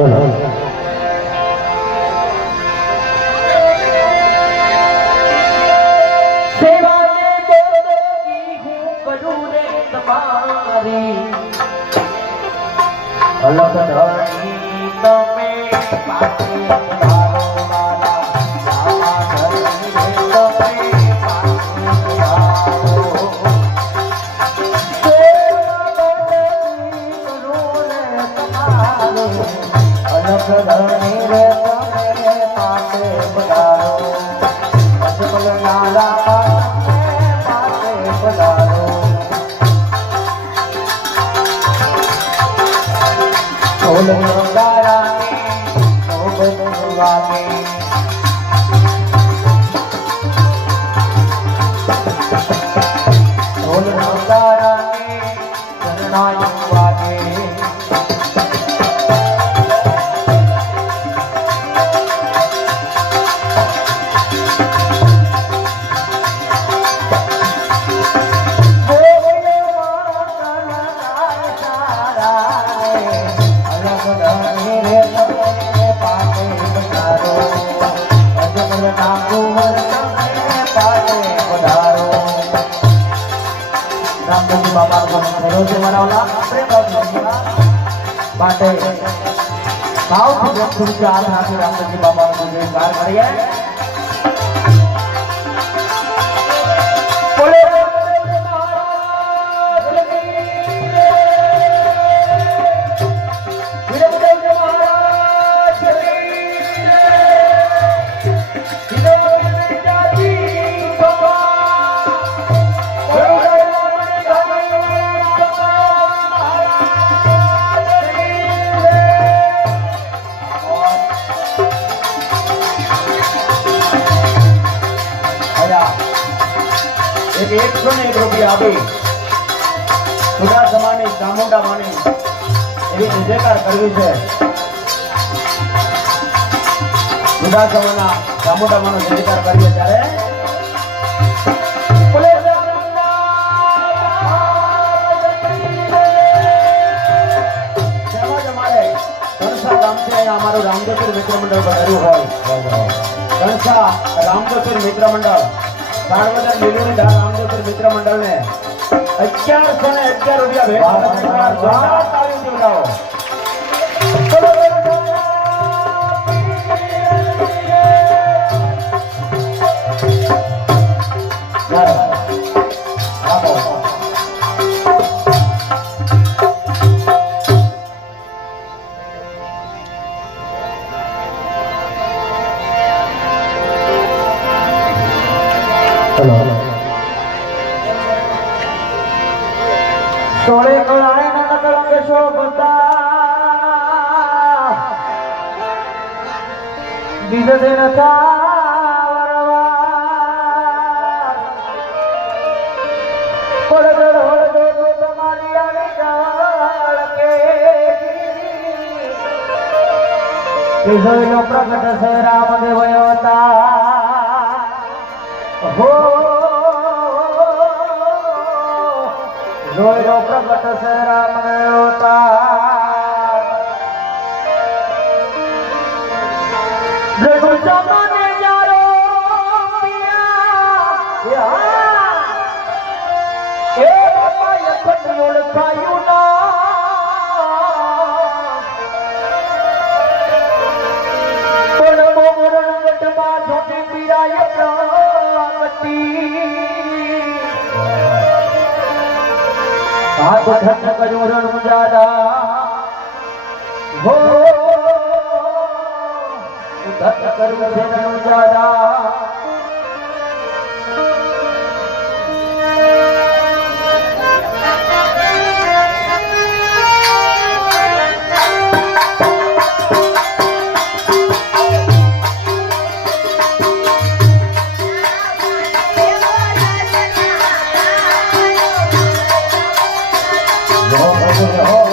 બોલો ભાવથી વ્યક્તિ હાથ રાખી બાબાનું જયકાર કરીએ રૂપિયા આપી સમાની ચામુંડા માની એવી નિજેકાર કરવી છે સુધા સમાના ચામુંડા માનો નિજેકાર કરીએ ત્યારે અમારે રામદેવપુર મિત્ર મંડળ બનાવ્યું હોય રામદેવપુર મિત્ર મંડળ સાણવદર લીલુડી ધા રામદેવપુર મિત્ર મંડળને અગિયારસો ને અગિયાર રૂપિયા ભેટ શોભતા બીજ દિન પ્રગટ છે રામદેવ અવતાર जोयो प्रगट सेराम देवता देखो चमन यारो पिया या ए बाबा ये खट खायो હાથ ધન કર્યું રણ જાડા હો ધન કર્યું છે રણ જાડા જો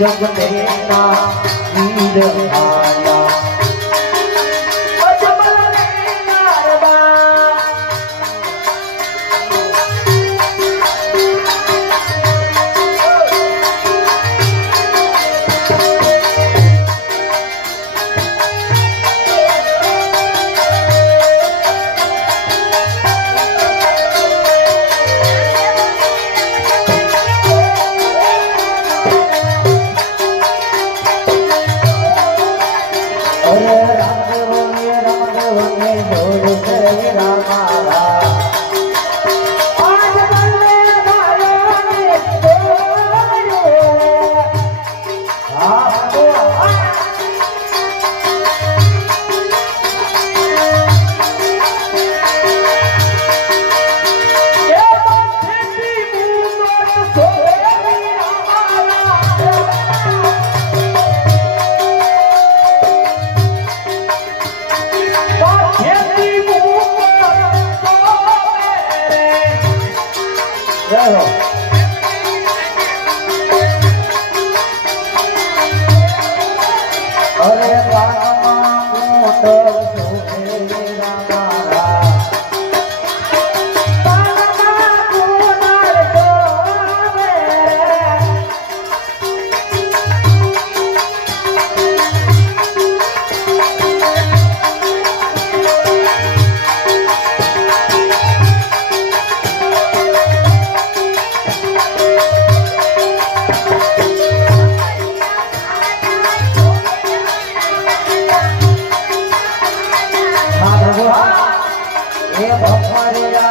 જગમેના વીર આયા मेरा ভরে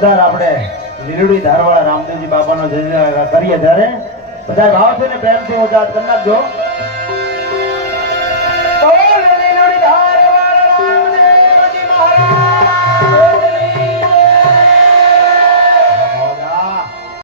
જોરદાર આપણે લીલડી ધારવાળા રામદેવજી બાબાનો જય કરીએ ત્યારે. બધા ભાવ છે ને પ્રેમથી હું જાત કરી નાખજો.